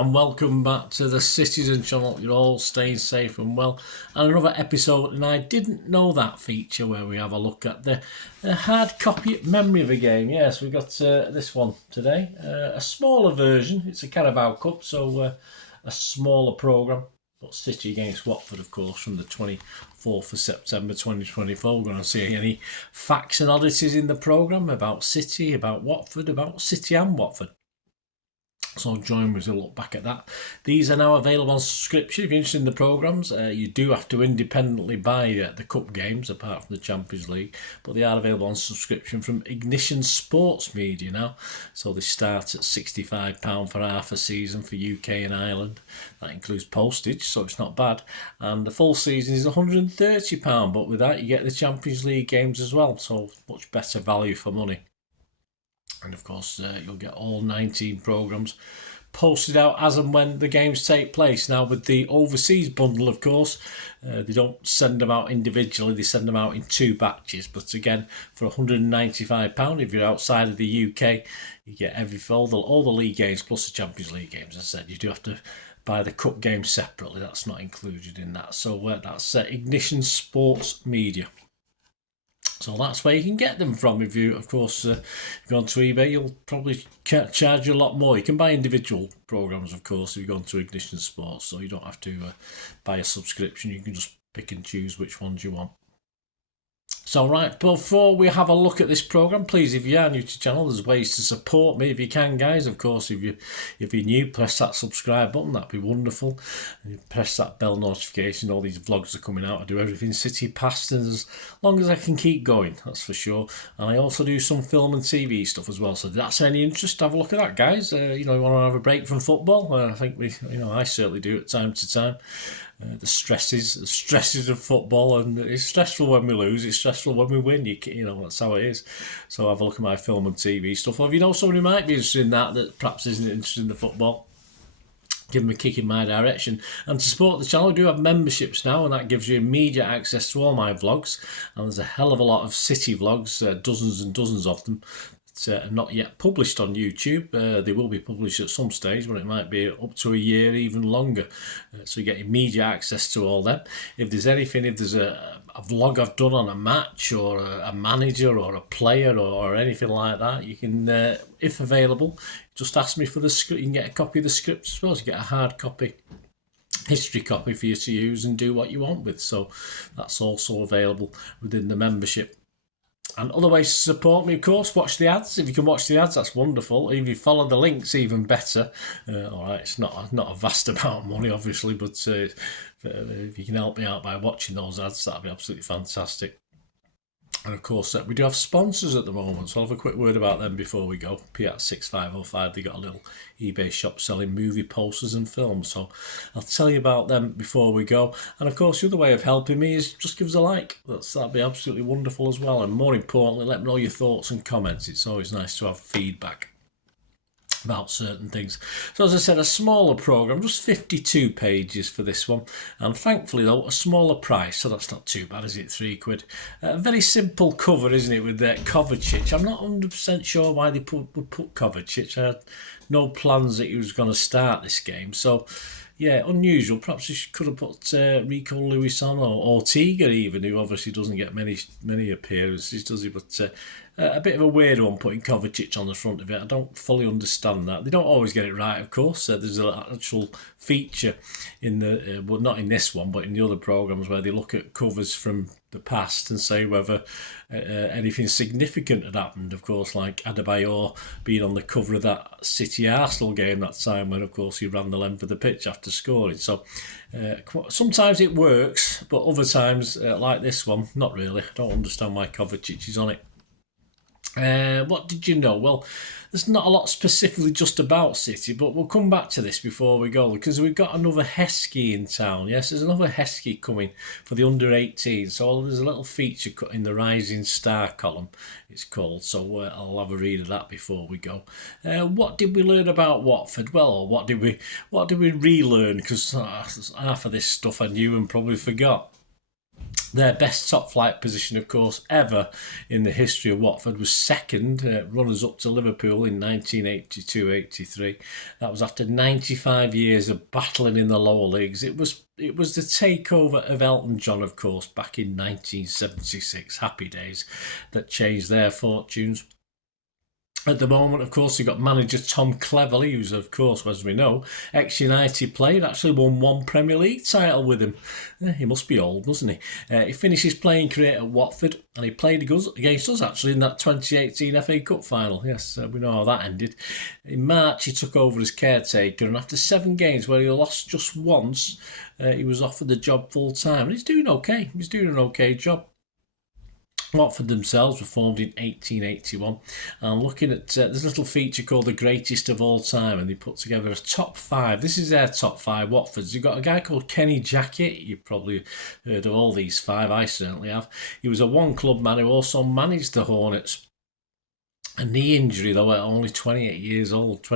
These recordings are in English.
and welcome back to the Citizen channel. You're all staying safe and well, and another episode. And I didn't know that feature where we have a look at the hard copy memory of a game. Yes, we got this one today, a smaller version. It's a Carabao Cup, so a smaller programme. But City against Watford, of course, from the 24th of September 2024. We're going to see any facts and oddities in the programme about City, about Watford, about City and Watford. So join me as a look back at that. These are now available on subscription. If you're interested in the programmes, you do have to independently buy the cup games, apart from the Champions League, but they are available on subscription from Ignition Sports Media now. So they start at £65 for half a season for UK and Ireland. That includes postage, so it's not bad. And the full season is £130, but with that you get the Champions League games as well, so much better value for money. And of course, you'll get all 19 programmes posted out as and when the games take place. Now, with the overseas bundle, of course, they don't send them out individually, they send them out in 2 batches. But again, for £195, if you're outside of the UK, you get all the league games plus the Champions League games. As I said, you do have to buy the cup games separately. That's not included in that. So that's Ignition Sports Media. So that's where you can get them from. If you, of course, go onto eBay, you'll probably charge you a lot more. You can buy individual programmes, of course, if you go onto Ignition Sports, so you don't have to buy a subscription. You can just pick and choose which ones you want. So right, before we have a look at this programme, please, if you are new to the channel, there's ways to support me if you can, guys. Of course, if you're new, press that subscribe button, that'd be wonderful. And you press that bell notification, all these vlogs are coming out. I do everything City past, and as long as I can keep going, that's for sure. And I also do some film and TV stuff as well, so if that's any interest, have a look at that, guys. You want to have a break from football? I think I certainly do at time to time. The stresses of football, and it's stressful when we lose, it's stressful when we win, that's how it is. So have a look at my film and TV stuff, or if you know somebody who might be interested in that perhaps isn't interested in the football, give them a kick in my direction. And to support the channel, we do have memberships now, and that gives you immediate access to all my vlogs, and there's a hell of a lot of City vlogs, dozens and dozens of them, are not yet published on YouTube. They will be published at some stage, but it might be up to a year, even longer. So you get immediate access to all them. If there's a vlog I've done on a match or a manager or a player or anything like that, you can, if available, just ask me for the script. You can get a copy of the script as well. So you get a hard copy, history copy for you to use and do what you want with. So that's also available within the membership. And other ways to support me, of course, watch the ads. If you can watch the ads, that's wonderful. If you follow the links, even better. All right, it's not a vast amount of money, obviously, but if you can help me out by watching those ads, that'd be absolutely fantastic. And of course, we do have sponsors at the moment, so I'll have a quick word about them before we go. Piat 6505, they got a little eBay shop selling movie posters and films, so I'll tell you about them before we go. And of course, the other way of helping me is just give us a like. That'd be absolutely wonderful as well. And more importantly, let me know your thoughts and comments. It's always nice to have feedback about certain things. So as I said, a smaller programme, just 52 pages for this one, and thankfully though a smaller price, so that's not too bad, is it? £3. A very simple cover, isn't it, with Kovacic. I'm not 100% sure why they would put Kovacic. I had no plans that he was going to start this game, so yeah, unusual. Perhaps you could have put Rico Lewis on, or Ortega even, who obviously doesn't get many appearances, does he? But a bit of a weird one, putting Kovacic on the front of it. I don't fully understand that. They don't always get it right, of course. There's an actual feature in the, well, not in this one, but in the other programmes where they look at covers from the past and say whether anything significant had happened, of course, like Adebayor being on the cover of that City-Arsenal game that time when, of course, he ran the length of the pitch after scoring. So sometimes it works, but other times, like this one, not really. I don't understand why Kovacic is on it. What did you know? Well, there's not a lot specifically just about City, but we'll come back to this before we go, because we've got another Heskey in town. Yes, there's another Heskey coming for the under-18. So there's a little feature in the Rising Star column, it's called. So I'll have a read of that before we go. What did we learn about Watford? Well, what did we relearn? Because half of this stuff I knew and probably forgot. Their best top flight position, of course, ever in the history of Watford was second, runners up to Liverpool in 1982-83. That was after 95 years of battling in the lower leagues. It was the takeover of Elton John, of course, back in 1976, happy days, that changed their fortunes. At the moment, of course, you've got manager Tom Cleverley, who's, of course, as we know, ex-United player, actually won one Premier League title with him. He must be old, doesn't he? He finished his playing career at Watford, and he played against us, actually, in that 2018 FA Cup final. Yes, we know how that ended. In March, he took over as caretaker, and after 7 games where he lost just once, he was offered the job full-time. And he's doing okay. He's doing an okay job. Watford themselves were formed in 1881. I'm looking at there's a little feature called The Greatest of All Time, and they put together a top 5. This is their top 5 Watfords. You've got a guy called Kenny Jackett. You've probably heard of all these 5. I certainly have. He was a one-club man who also managed the Hornets. A knee injury, though, at only 28 years old,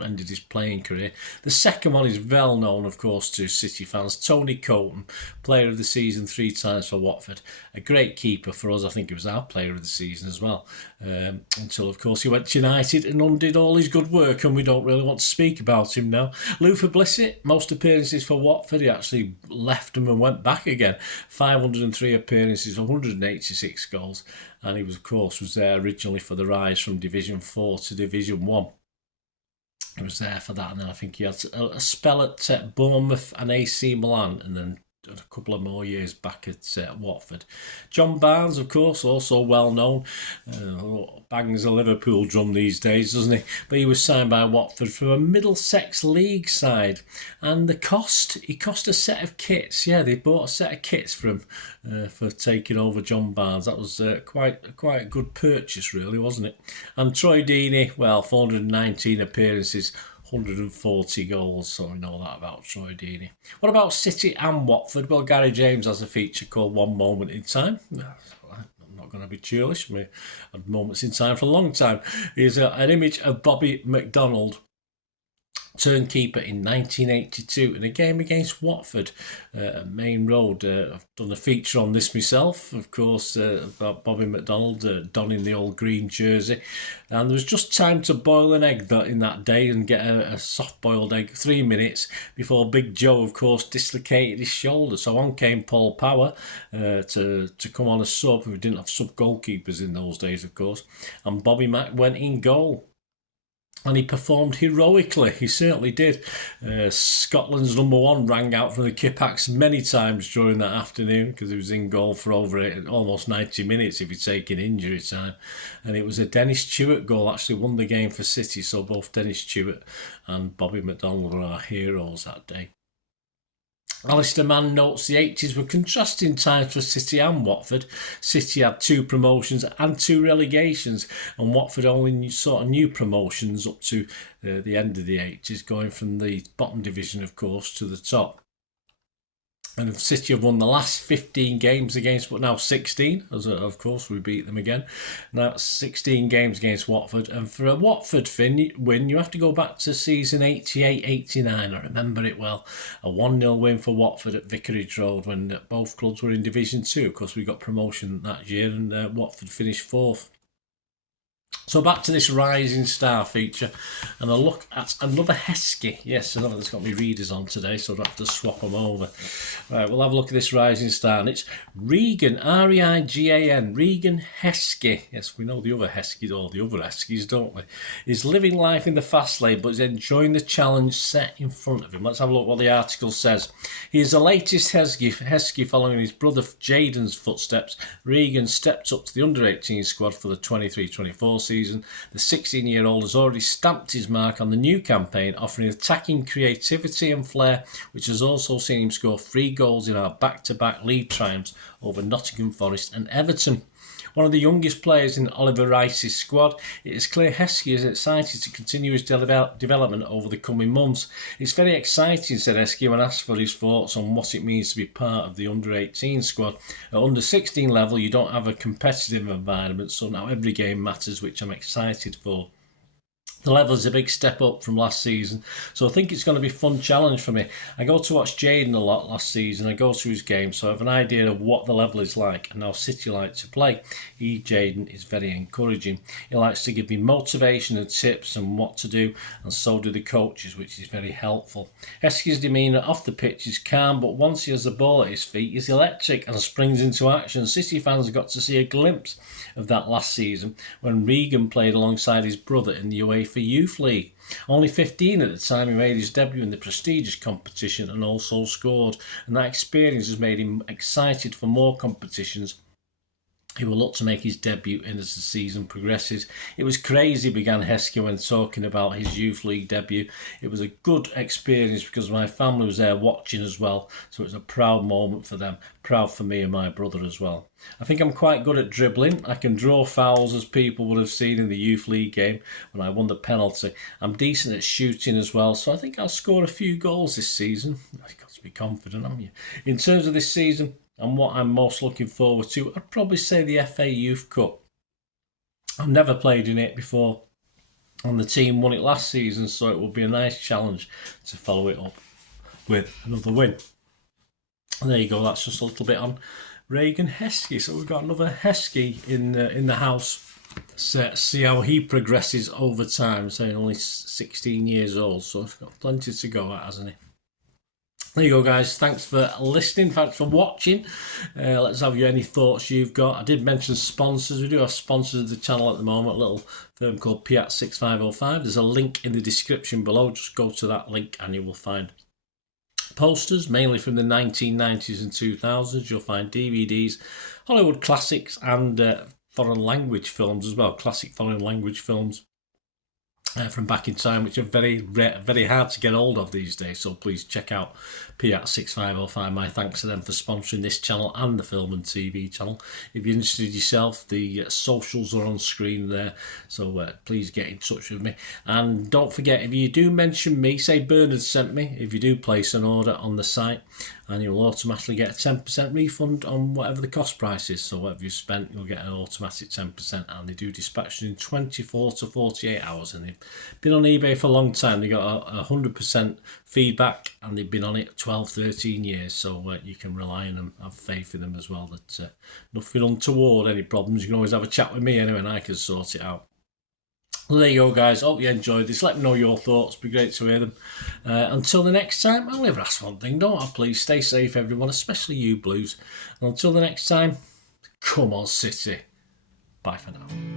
ended his playing career. The second one is well known, of course, to City fans. Tony Creighton, player of the season 3 times for Watford. A great keeper for us. I think he was our player of the season as well. Until, of course, he went to United and undid all his good work, and we don't really want to speak about him now. Luther Blissett, most appearances for Watford. He actually left them and went back again. 503 appearances, 186 goals. And he was, of course, there originally for the rise from Division 4 to Division 1. He was there for that, and then I think he had a spell at Bournemouth and AC Milan, and then a couple of more years back at Watford. John Barnes, of course, also well known. Bangs a Liverpool drum these days, doesn't he? But he was signed by Watford from a Middlesex League side. And he cost a set of kits. Yeah, they bought a set of kits for him for taking over John Barnes. That was quite a good purchase, really, wasn't it? And Troy Deeney, well, 419 appearances, 140 goals, so we know that about Troy Deeney. What about City and Watford? Well, Gary James has a feature called One Moment in Time. I'm not going to be churlish. We had moments in time for a long time. Here's an image of Bobby McDonald, turnkeeper in 1982 in a game against Watford at Main Road. I've done a feature on this myself, of course, about Bobby McDonald donning the old green jersey. And there was just time to boil an egg in that day and get a soft-boiled egg, 3 minutes, before Big Joe, of course, dislocated his shoulder. So on came Paul Power to come on as sub. We didn't have sub-goalkeepers in those days, of course. And Bobby Mack went in goal. And he performed heroically. He certainly did. Scotland's number 1 rang out from the Kippax many times during that afternoon because he was in goal for almost 90 minutes if he'd taken injury time. And it was a Dennis Stewart goal actually won the game for City. So both Dennis Stewart and Bobby McDonald were our heroes that day. Alistair Mann notes the 80s were contrasting times for City and Watford. City had 2 promotions and 2 relegations, and Watford only sort of new promotions up to the end of the 80s, going from the bottom division, of course, to the top. And City have won the last 15 games against, but now 16, as of course we beat them again. Now 16 games against Watford. And for a Watford win, you have to go back to season 88-89. I remember it well. A 1-0 win for Watford at Vicarage Road when both clubs were in Division 2. Of course, we got promotion that year and Watford finished 4th. So back to this Rising Star feature and a look at another Heskey. Yes, I know there's got my readers on today, so I don't have to swap them over. Right, we'll have a look at this Rising Star, and it's Regan, Reigan, Regan Heskey. Yes, we know the other Heskies, or the other Heskies, don't we? He's living life in the fast lane, but he's enjoying the challenge set in front of him. Let's have a look what the article says. He is the latest Heskey following his brother Jaden's footsteps. Regan stepped up to the under-18 squad for the 23-24 season. The 16-year-old has already stamped his mark on the new campaign, offering attacking creativity and flair, which has also seen him score 3 goals in our back-to-back league triumphs over Nottingham Forest and Everton. One of the youngest players in Oliver Rice's squad, it is clear Heskey is excited to continue his development over the coming months. It's very exciting, said Heskey when asked for his thoughts on what it means to be part of the under-18 squad. At under-16 level, you don't have a competitive environment, so now every game matters, which I'm excited for. The level is a big step up from last season, so I think it's going to be a fun challenge for me. I go to watch Jaden a lot last season. I go to his games, so I have an idea of what the level is like and how City like to play. Jaden is very encouraging. He likes to give me motivation and tips and what to do, and so do the coaches, which is very helpful. Heskey's demeanour off the pitch is calm, but once he has the ball at his feet, he's electric and springs into action. City fans got to see a glimpse of that last season when Regan played alongside his brother in the UEFA Youth League. Only 15 at the time, he made his debut in the prestigious competition and also scored, and that experience has made him excited for more competitions. He will look to make his debut in as the season progresses. It was crazy, began Heskey when talking about his youth league debut. It was a good experience because my family was there watching as well, so it was a proud moment for them, proud for me and my brother as well. I think I'm quite good at dribbling. I can draw fouls, as people would have seen in the youth league game when I won the penalty. I'm decent at shooting as well, so I think I'll score a few goals this season. I've got to be confident, haven't you? In terms of this season, and what I'm most looking forward to, I'd probably say the FA Youth Cup. I've never played in it before, and the team won it last season, so it will be a nice challenge to follow it up with another win. And there you go, that's just a little bit on Regan Heskey. So we've got another Heskey in the house. See how he progresses over time, saying only 16 years old, so he's got plenty to go at, hasn't he? There you go, guys. Thanks for listening. Thanks for watching. Let's have any thoughts you've got. I did mention sponsors. We do have sponsors of the channel at the moment. A little firm called PIAT6505. There's a link in the description below. Just go to that link and you will find posters, mainly from the 1990s and 2000s. You'll find DVDs, Hollywood classics, and foreign language films as well. Classic foreign language films. From back in time, which are very hard to get hold of these days, so please check out PIAT6505. My thanks to them for sponsoring this channel and the film and TV channel. If you're interested yourself, the socials are on screen there, so please get in touch with me. And don't forget, if you do mention me, say Bernard sent me, if you do place an order on the site, and you'll automatically get a 10% refund on whatever the cost price is. So whatever you spent, you'll get an automatic 10%, and they do dispatch in 24 to 48 hours. And they've been on eBay for a long time. They got 100% feedback, and they've been on it 12, 13 years. So you can rely on them, have faith in them as well. That nothing untoward, any problems, you can always have a chat with me anyway, and I can sort it out. Well, there you go, guys. Hope you enjoyed this. Let me know your thoughts. Be great to hear them. Until the next time, I'll never ask one thing, don't I? Please stay safe, everyone, especially you Blues. And until the next time, come on, City. Bye for now.